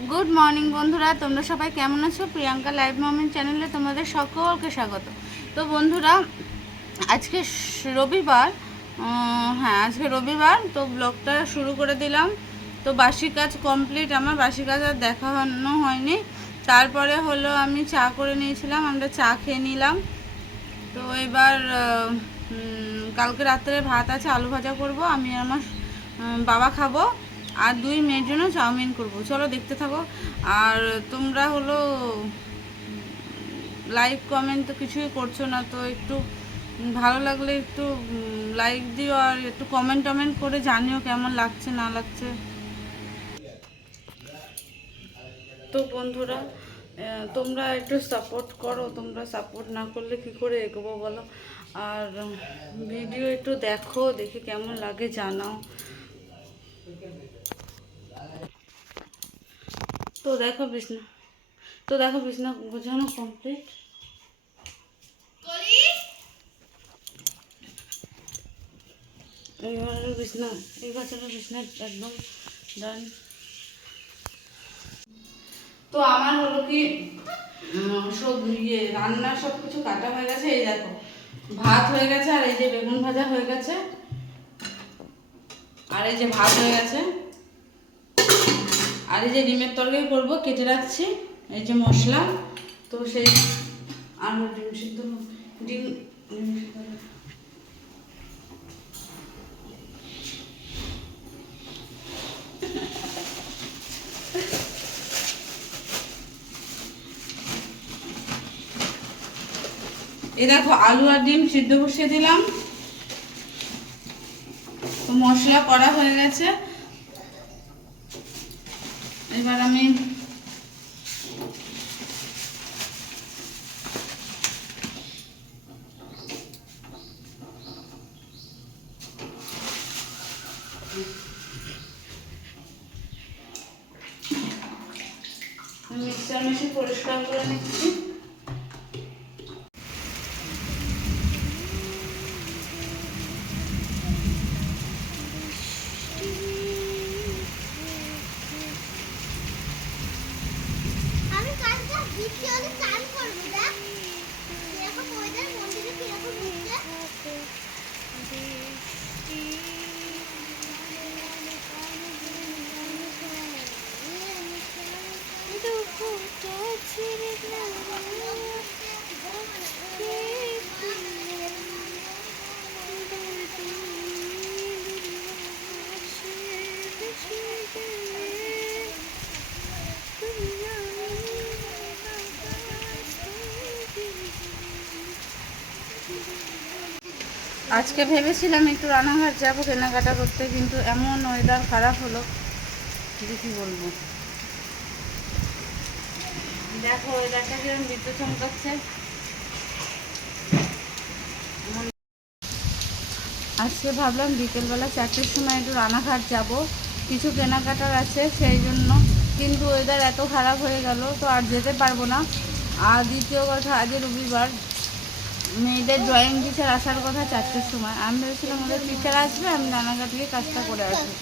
Good morning বন্ধুরা, তোমরা সবাই কেমন আছো? প্রিয়াঙ্কা লাইভ মোমেন্ট চ্যানেলে তোমাদের সকলকে স্বাগত। তো বন্ধুরা, আজকে রবিবার, আজকে রবিবার, তো ব্লগটা শুরু করে দিলাম। তো বাসি কাজ কমপ্লিট, আমার বাসি কাজ আর দেখানো হয়নি। তারপরে হলো আমি চা করে নিয়েছিলাম, আমরা চা খেয়ে নিলাম। তো এবার কালকে রাত্রে ভাত আছে, আলু ভাজা করব, আমি আর আমার বাবা খাবো, আর 2 মেয়ের জন্য চাউমিন করব। চলো দেখতে থাকো। আর তোমরা হলো লাইক কমেন্ট তো কিছুই করছো না, তো একটু ভালো লাগলে একটু লাইক দিও আর একটু কমেন্ট করে জানিও কেমন লাগছে না লাগছে। তো বন্ধুরা, তোমরা একটু সাপোর্ট করো, তোমরা সাপোর্ট না করলে কী করে এগোবো বলো। আর ভিডিও একটু দেখো, দেখে কেমন লাগে জানাও। তো দেখো বিছনা গোছানো কমপ্লিট। এই বিছনা একদম ডান। তো আমার হলো কি সব রান্না সব কিছু কাটা হয়ে গেছে। এই দেখো ভাত হয়ে গেছে, আর এই যে বেগুন ভাজা হয়ে গেছে, আর এই যে ভাত হয়ে গেছে, আর এই যে ডিমের তরকারি করবো, কেটে রাখছি, এই যে মশলা। তো সেই আর ডিম সিদ্ধ, ডিম এই দেখো আলু আর ডিম সিদ্ধ বসিয়ে দিলাম। তো মশলা করা হয়ে গেছে, এবার আমি মিক্সার মেশিন পরিষ্কার করে নিচ্ছি। আজকে ভেবেছিলাম একটু রানাঘাট যাবো কেনাকাটা করতে, কিন্তু এমন ওয়েদার খারাপ হলো যে কী বলবো। দেখো ওয়েদারটা কিরকম বিদ্যুৎ চমকাচ্ছে। আজকে ভাবলাম বিকেলবেলা 4টের সময় একটু রানাঘাট যাব, কিছু কেনাকাটার আছে সেই জন্য, কিন্তু ওয়েদার এত খারাপ হয়ে গেল তো আর যেতে পারবো না। আর দ্বিতীয় কথা, আজ রবিবার, মেয়েদের ড্রয়িং টিচার আসার কথা 4টের সময়। আমি ভেবেছিলাম ওদের টিচার আসবে, আমি রানাঘাট গিয়ে কাজটা করে আসবো,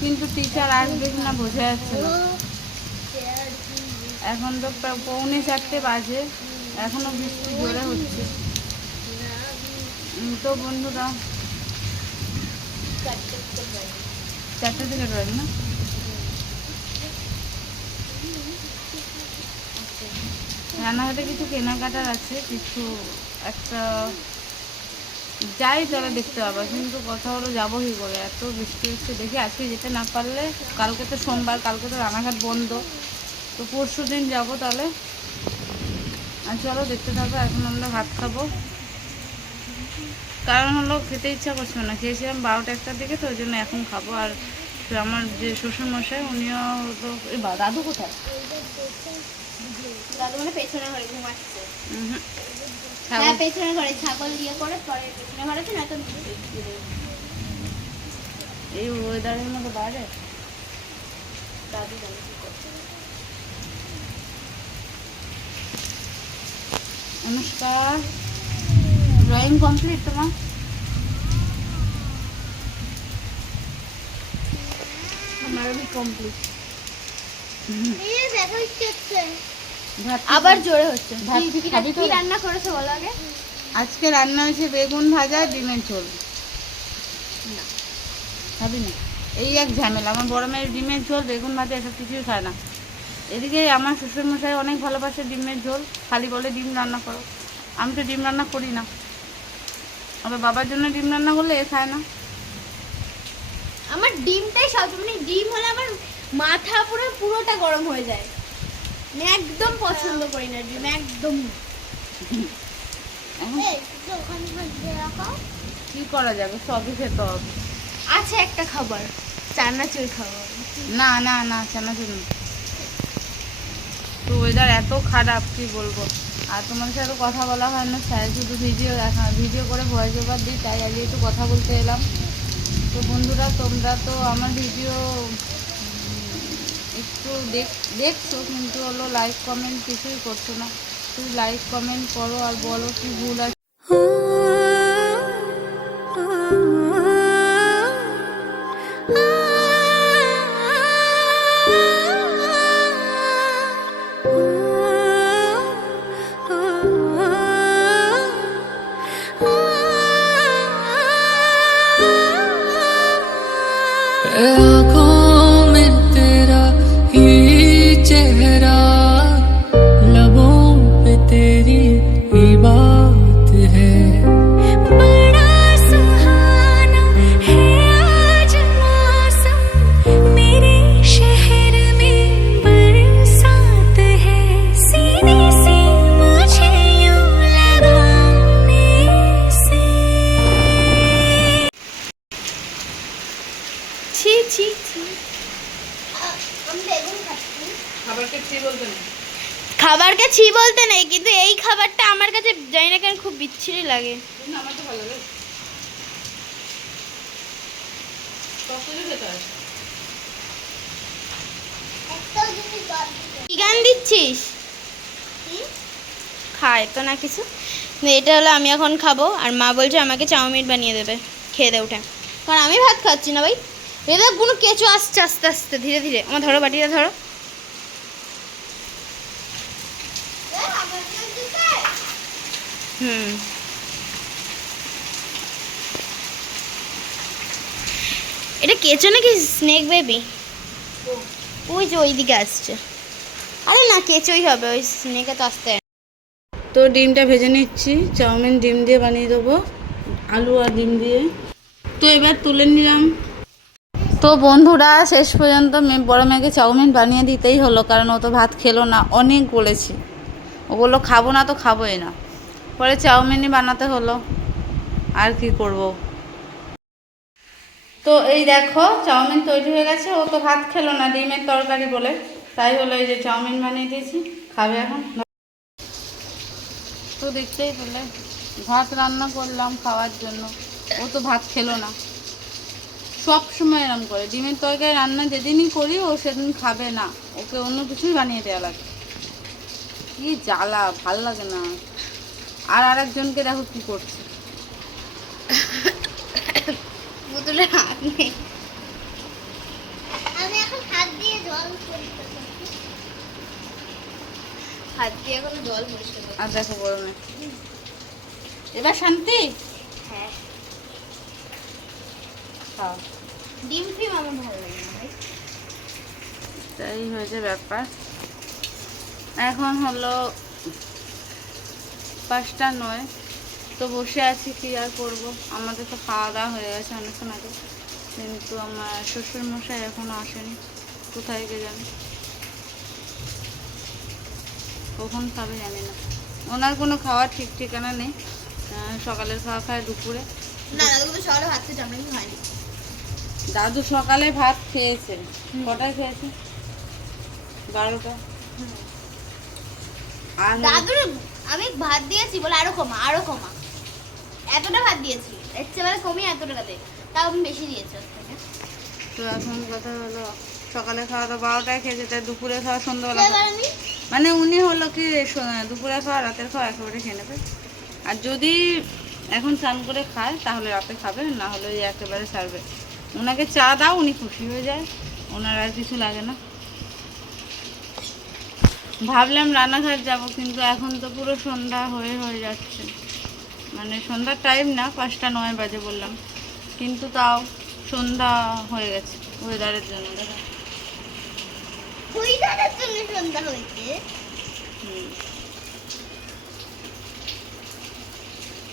কিন্তু টিচার আসবে কিনা বোঝা যাচ্ছে না। এখন তো 3:45 বাজে, এখনও বৃষ্টি জোরে হচ্ছে। তো বন্ধুরা, 4টে থেকে ড্রয়িং না, রান্নাঘাটে কিছু কেনাকাটার আছে, কিছু একটা যাই চলে দেখতে পাবা, কিন্তু কথা হলো যাবো কী করে, এত বৃষ্টি হচ্ছে। দেখি আজকে যেতে না পারলে, কালকে তো সোমবার, কালকে তো রানাঘাট বন্ধ, তো পরশু দিন যাবো তাহলে। আর চলো দেখতে থাকো। এখন আমরা ভাত খাবো, কারণ হলো খেতে ইচ্ছা করছে না, খেয়েছিলাম 12টা 1টার দিকে, তো ওই জন্য এখন খাবো। আর আমার যে শ্বশুরমশাই উনিও তো, দাদু কোথায়? দাদু মানে পেছনে ঘরে ঘুমাচ্ছে। হ্যাঁ পেছনে ঘরে ছাগল দিয়ে করে পরে পেছনে ঘরেছে না তো। এই ওয়েদারের মধ্যে বাইরে দাদু জানে কি করছে। নমস্কার, ড্রয়িং কমপ্লিট তোমার? हमारा भी कम्प्लीट। এই দেখো ইচ্ছে হচ্ছে ভাত আবার জোরে হচ্ছে ভাত খাবি কি তোরা? রান্না করেছো বলো আগে? আজকে রান্না হয়েছে বেগুন ভাজা ডিমের ঝোল। খাবি না? এই এক ঝামেলা, আমার বড় মেয়ের ডিমের ঝোল বেগুন ভাজা এসব কিছুই খায় না। এদিকে আমার শ্বশুরমশাই অনেক ভালোবাসে ডিমের ঝোল, খালি বলে ডিম রান্না করো। আমি তো ডিম রান্না করি না, আবার বাবার জন্য ডিম রান্না করলে এ খায় না। আমার ডিমটাই সব, মানে ডিম হলে আমার মাথা পুরোটা গরম হয়ে যায়। আমি একদম পছন্দ করি না ডিম, একদম। এখন কি করা যাবে, সবই খেতে হবে। আছে একটা খাবার, চানাচুর খাবার। না না না, চানাচুর না। তো ওয়েদার এত খারাপ কি বলবো, আর তোমার সাথে কথা বলা হয় না, স্যার শুধু ভিডিও করে ভয়েস ওভার দিই, তাই আজকে একটু কথা বলতে এলাম। তো বন্ধুরা, তোমরা তো আমার ভিডিও একটু দেখছো, কিন্তু হলো লাইক কমেন্ট কিছুই করছো না। তুই লাইক কমেন্ট করো আর বলো কি ভুল আছে। आँखों में तेरा ही चेहरा, लबों पे तेरी ही बात है। बड़ा सुहाना है आज मौसम, मेरे शहर में बरसात है। सीने से मुझे यूं लगाने से ছি ছি ছি। আমি বেগুন খাচ্ছি। খাবারকে কি বলতে না? খাবারকে ছি বলতে নেই, কিন্তু এই খাবারটা আমার কাছে জানি না কেন খুব বিচ্ছিরি লাগে। আমার তো ভালো লাগে, সব কিছু খেতে হয়। কি গান দিচ্ছিস? খায় তো না কিছু। এটা হলো আমি এখন খাবো, আর মা বলছে আমাকে চাউমিন বানিয়ে দেবে, খেয়ে দে উঠে। কারণ আমি ভাত খাচ্ছি না ভাই। এটা কোনো কেঁচো আসছে আস্তে আস্তে ধীরে ধীরে। আমার ধরো বাটিটা ধরো। হুম, এটা কেঁচো নাকি স্নেক বেবি? ওই যে ওইদিকে আসছে। আরে না, কেঁচোই হবে, ওই স্নেকে তো আসতে। তো ডিমটা ভেজে নিচ্ছি, চাউমিন ডিম দিয়ে বানিয়ে দেবো, আলু আর ডিম দিয়ে। তো এবার তুলে নিলাম। তো বন্ধুরা, শেষ পর্যন্ত বড় মেয়েকে চাউমিন বানিয়ে দিতেই হলো, কারণ ও তো ভাত খেলো না, অনেক বলেছি। ও বললো খাবো না, তো খাবোই না, পরে চাউমিনই বানাতে হলো, আর কি করব। তো এই দেখো চাউমিন তৈরি হয়ে গেছে। ও তো ভাত খেলো না ডিমের তরকারি বলে, তাই হলো এই যে চাউমিন বানিয়ে দিয়েছি, খাবে এখন। তো দেখতেই পেলে ভাত রান্না করলাম খাওয়ার জন্য, ও তো ভাত খেলো না। সব সময় এরম করে, ডিমের তরকারি রান্না যেদিনই করি ও সেদিন খাবে না, ওকে অন্য কিছুই বানিয়ে দেওয়া লাগে। কি জ্বালা, ভাল লাগে না। আর আরেকজনকে দেখো কি করছে, বোতলে হাত নেই। আমি এখন হাত দিয়ে জল হাত দিয়ে এখন জল পরিষ্কার করছি। আর দেখো গরমে এবার শান্তি। হ্যাঁ, খাও। ডিম ফিম আমার ভালো লাগে না ভাই। তাই হয়েছে ব্যাপার। এখন হলো 5:09, তো বসে আছি, কি আর করবো। আমাদের তো খাওয়া দাওয়া হয়ে গেছে অনেকক্ষণ আগে, কিন্তু আমার শ্বশুরমশাই এখনও আসেনি, কোথায় গিয়ে জানি, কখন খাবে জানি না। ওনার কোনো খাওয়ার ঠিক ঠিকানা নেই, সকালের খাওয়া খায় দুপুরে। না, দাদু তো সকালে ভাত খেতে, আমরা কি হয়নি। দাদু সকালে ভাত খেয়েছে, কটায় খেয়েছে? 12টা। আর দাদুর আমি ভাত দিয়েছি বলে আরো কমা, আরো কমা। এতটা ভাত দিয়েছি, এর চেয়ে বেলা কমিয়ে এত টাকাতে, তাও আমি বেশি দিয়েছি ওর থেকে। তো এখন কথা হলো, সকালে খাওয়া তো 12টায় খেয়েছে, তাই দুপুরে খাওয়া সন্ধ্যাবেলা এবার আমি মানে উনি হলো কি দুপুরে খাওয়া রাতের খাওয়া একেবারে খেয়ে নেবে। আর যদি এখন স্নান করে খায় তাহলে রাতে খাবে, না হলে ওই একেবারে ছাড়বে। ওনাকে চা দাও, উনি খুশি হয়ে যায়, ওনার আর কিছু লাগে না। ভাবলাম রানাঘাট যাব, কিন্তু এখন তো পুরো সন্ধ্যা হয়ে যাচ্ছে, মানে সন্ধ্যার টাইম না, 5:09 বাজে বললাম, কিন্তু তাও সন্ধ্যা হয়ে গেছে ওয়েদারের জন্য। দেখো ওয়েদারের জন্য সন্ধ্যা হয়েছে।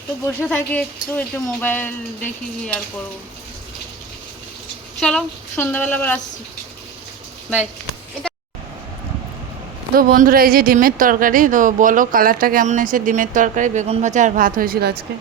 তো বসে থাকি একটু মোবাইল দেখি, কি আর করবো। চলো সন্ধ্যাবেলা আবার আসছি, বাই। তো বন্ধুরা এই যে ডিমের তরকারি, তো বলো কালারটা কেমন এসে, ডিমের তরকারি, বেগুন ভাজা আর ভাত হয়েছিল আজকে।